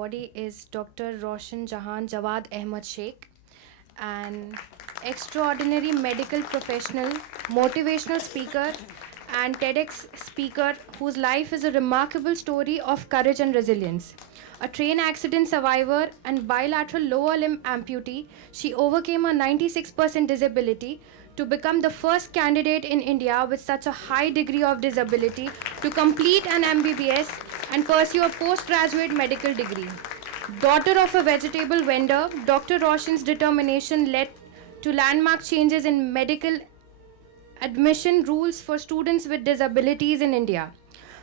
body is Dr. Roshan Jahan Jawad Ahmad Sheikh, an extraordinary medical professional, motivational speaker, and TEDx speaker whose life is a remarkable story of courage and resilience. A train accident survivor and bilateral lower limb amputee, she overcame a 96% disability to become the first candidate in India with such a high degree of disability to complete an MBBS and pursue a postgraduate medical degree. Daughter of a vegetable vendor, Dr. Roshan's determination led to landmark changes in medical admission rules for students with disabilities in India.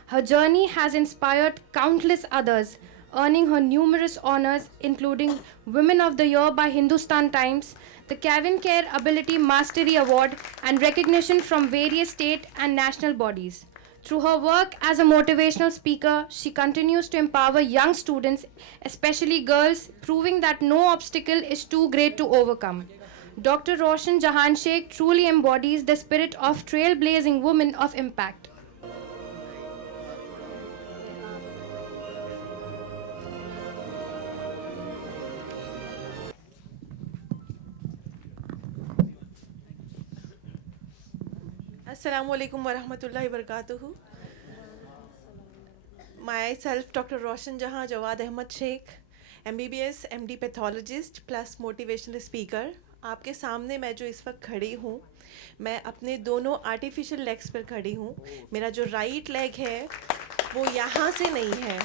Her journey has inspired countless others, earning her numerous honors, including Women of the Year by Hindustan Times, the Kevin Care Ability Mastery Award, and recognition from various state and national bodies. Through her work as a motivational speaker, she continues to empower young students, especially girls, proving that no obstacle is too great to overcome. Dr. Roshan Jahan Sheikh truly embodies the spirit of trailblazing women of impact. Assalamu alaikum wa rahmatullahi wa barakatuhu. Myself, Dr. Roshan Jahan Jawad Ahmad Sheikh, MBBS, MD pathologist plus motivational speaker. आपके सामने मैं जो इस वक्त खड़ी हूँ, मैं अपने दोनों आर्टिफिशियल लेग्स पर खड़ी हूँ. मेरा जो राइट लेग है वो यहाँ से नहीं है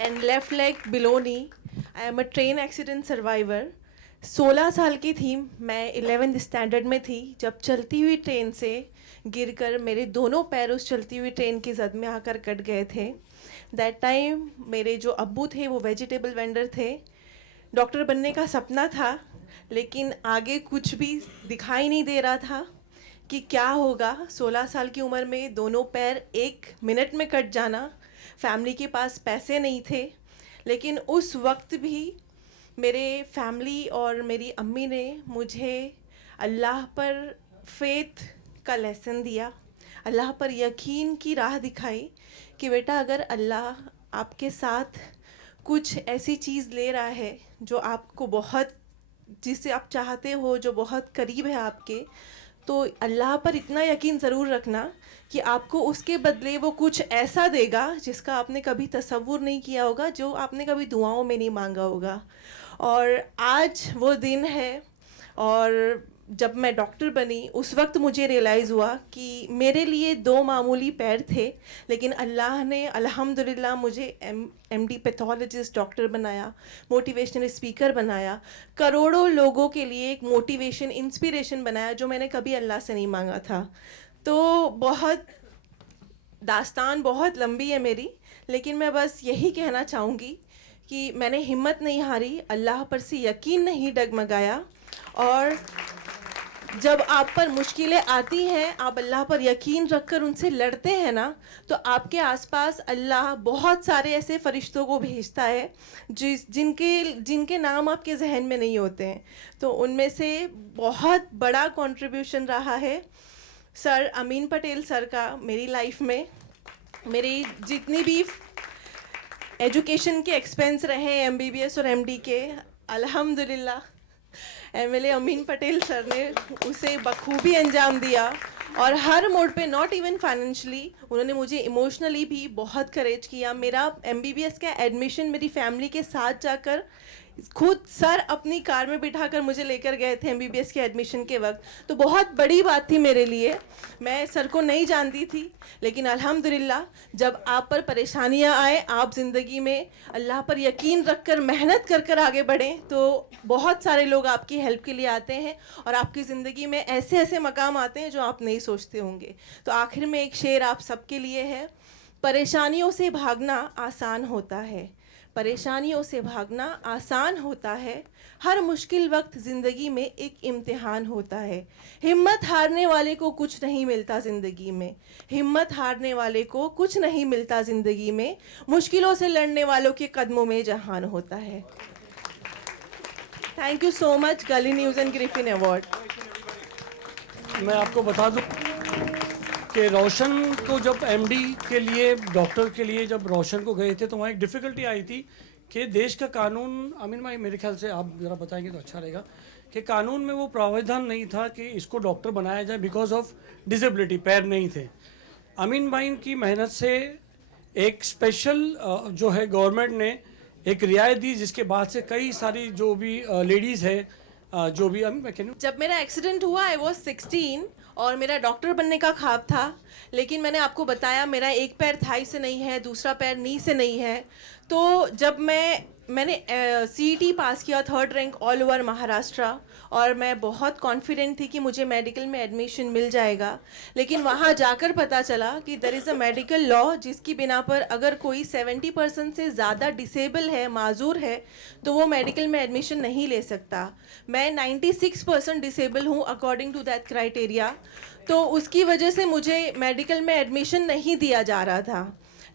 and left leg below knee. I am a train accident survivor. 16 साल की थी मैं, 11th स्टैंडर्ड में थी जब चलती हुई ट्रेन से गिरकर मेरे दोनों पैर उस चलती हुई ट्रेन की जद में आकर कट गए थे. दैट टाइम मेरे जो अब्बू थे वो वेजिटेबल वेंडर थे. डॉक्टर बनने का सपना था लेकिन आगे कुछ भी दिखाई नहीं दे रहा था कि क्या होगा. 16 साल की उम्र में दोनों पैर 1 मिनट में कट जाना. फैमिली के पास पैसे नहीं थे लेकिन उस वक्त भी मेरे फैमिली और मेरी अम्मी ने मुझे अल्लाह पर फेथ का लेसन दिया, अल्लाह पर यकीन की राह दिखाई कि बेटा अगर अल्लाह आपके साथ कुछ ऐसी चीज़ ले रहा है जो आपको बहुत, जिसे आप चाहते हो, जो बहुत करीब है आपके, तो अल्लाह पर इतना यकीन ज़रूर रखना कि आपको उसके बदले वो कुछ ऐसा देगा जिसका आपने कभी तसव्वुर नहीं किया होगा, जो आपने कभी दुआओं में नहीं मांगा होगा. और आज वो दिन है. और जब मैं डॉक्टर बनी उस वक्त मुझे रियलाइज़ हुआ कि मेरे लिए 2 मामूली पैर थे लेकिन अल्लाह ने अल्हम्दुलिल्लाह मुझे एमडी पैथोलॉजिस्ट डॉक्टर बनाया, मोटिवेशनल स्पीकर बनाया, करोड़ों लोगों के लिए एक मोटिवेशन इंस्पिरेशन बनाया जो मैंने कभी अल्लाह से नहीं मांगा था. तो बहुत दास्तान बहुत लंबी है मेरी, लेकिन मैं बस यही कहना चाहूँगी कि मैंने हिम्मत नहीं हारी, अल्लाह पर से यकीन नहीं डगमगाया. और जब आप पर मुश्किलें आती हैं, आप अल्लाह पर यकीन रखकर उनसे लड़ते हैं ना, तो आपके आसपास अल्लाह बहुत सारे ऐसे फरिश्तों को भेजता है जिनके नाम आपके जहन में नहीं होते हैं. तो उनमें से बहुत बड़ा कंट्रीब्यूशन रहा है सर अमीन पटेल सर का मेरी लाइफ में. मेरी जितनी भी एजुकेशन के एक्सपेंस रहे एमबीबीएस और एमडी के, अल्हम्दुलिल्लाह एमएलए अमीन पटेल सर ने उसे बखूबी अंजाम दिया. और हर मोड पे, नॉट इवन फाइनेंशियली, उन्होंने मुझे इमोशनली भी बहुत करेज किया. मेरा एमबीबीएस का एडमिशन मेरी फैमिली के साथ जाकर खुद सर अपनी कार में बिठाकर मुझे लेकर गए थे एमबीबीएस के एडमिशन के वक्त. तो बहुत बड़ी बात थी मेरे लिए. मैं सर को नहीं जानती थी लेकिन अल्हम्दुलिल्लाह जब आप पर परेशानियां आए, आप ज़िंदगी में अल्लाह पर यकीन रखकर मेहनत कर कर आगे बढ़ें, तो बहुत सारे लोग आपकी हेल्प के लिए आते हैं और आपकी ज़िंदगी में ऐसे ऐसे मकाम आते हैं जो आप नहीं सोचते होंगे. तो आखिर में एक शेर आप सबके लिए है. परेशानियों से भागना आसान होता है, परेशानियों से भागना आसान होता है, हर मुश्किल वक्त ज़िंदगी में एक इम्तिहान होता है. हिम्मत हारने वाले को कुछ नहीं मिलता ज़िंदगी में, हिम्मत हारने वाले को कुछ नहीं मिलता ज़िंदगी में, मुश्किलों से लड़ने वालों के कदमों में जहान होता है. Thank you so much. गली न्यूज़ एंड ग्रिफिन अवार्ड. मैं आपको बता दूं कि रोशन को जब एमडी के लिए, डॉक्टर के लिए जब रोशन को गए थे तो वहाँ एक डिफ़िकल्टी आई थी कि देश का कानून, अमीन भाई मेरे ख्याल से आप ज़रा बताएंगे तो अच्छा रहेगा, कि कानून में वो प्रावधान नहीं था कि इसको डॉक्टर बनाया जाए बिकॉज ऑफ डिसेबिलिटी, पैर नहीं थे। अमीन भाई की मेहनत से एक स्पेशल जो है गवर्नमेंट ने एक रियायत दी, जिसके बाद से कई सारी जो भी लेडीज़ है जो भी अमीन भाई कैन जब मेरा एक्सीडेंट हुआ आई वॉज 16 और मेरा डॉक्टर बनने का ख्वाब था, लेकिन मैंने आपको बताया मेरा एक पैर थाई से नहीं है, दूसरा पैर नी से नहीं है। तो जब मैंने CET पास किया 3rd rank all over Maharashtra, और मैं बहुत कॉन्फिडेंट थी कि मुझे मेडिकल में एडमिशन मिल जाएगा, लेकिन वहाँ जाकर पता चला कि there is a medical law जिसकी बिना पर अगर कोई 70% से ज़्यादा डिसेबल है, माजूर है, तो वो मेडिकल में एडमिशन नहीं ले सकता। मैं 96% डिसेबल हूँ अकॉर्डिंग टू दैट क्राइटेरिया, तो उसकी वजह से मुझे मेडिकल में एडमिशन नहीं दिया जा रहा था।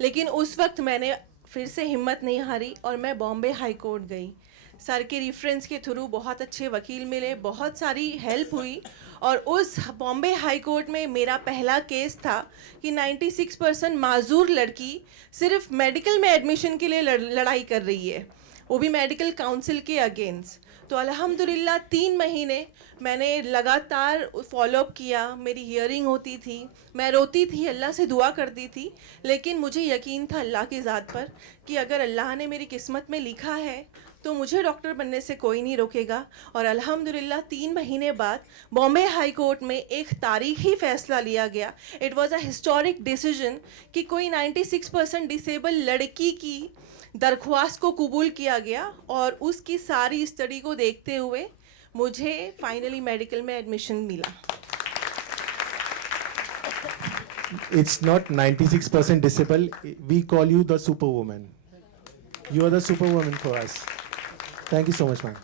लेकिन उस वक्त मैंने फिर से हिम्मत नहीं हारी और मैं बॉम्बे हाई कोर्ट गई। सर के रेफरेंस के थ्रू बहुत अच्छे वकील मिले, बहुत सारी हेल्प हुई, और उस बॉम्बे हाई कोर्ट में मेरा पहला केस था कि 96% माजूर लड़की सिर्फ मेडिकल में एडमिशन के लिए लड़ाई कर रही है, वो भी मेडिकल काउंसिल के अगेंस्ट। तो अल्हम्दुलिल्लाह 3 महीने मैंने लगातार फॉलोअप किया, मेरी हियरिंग होती थी, मैं रोती थी, अल्लाह से दुआ करती थी, लेकिन मुझे यकीन था अल्लाह की ज़ात पर कि अगर अल्लाह ने मेरी किस्मत में लिखा है तो मुझे डॉक्टर बनने से कोई नहीं रोकेगा। और अल्हम्दुलिल्लाह 3 महीने बाद बॉम्बे हाई कोर्ट में एक तारीखी फ़ैसला लिया गया। It was a historic decision कि कोई 96% डिसेबल लड़की की दरख्वास्त को कबूल किया गया, और उसकी सारी स्टडी को देखते हुए मुझे फाइनली मेडिकल में एडमिशन मिला। It's not 96% disabled. We call you the superwoman. You are the superwoman for us. Thank you so much, ma'am.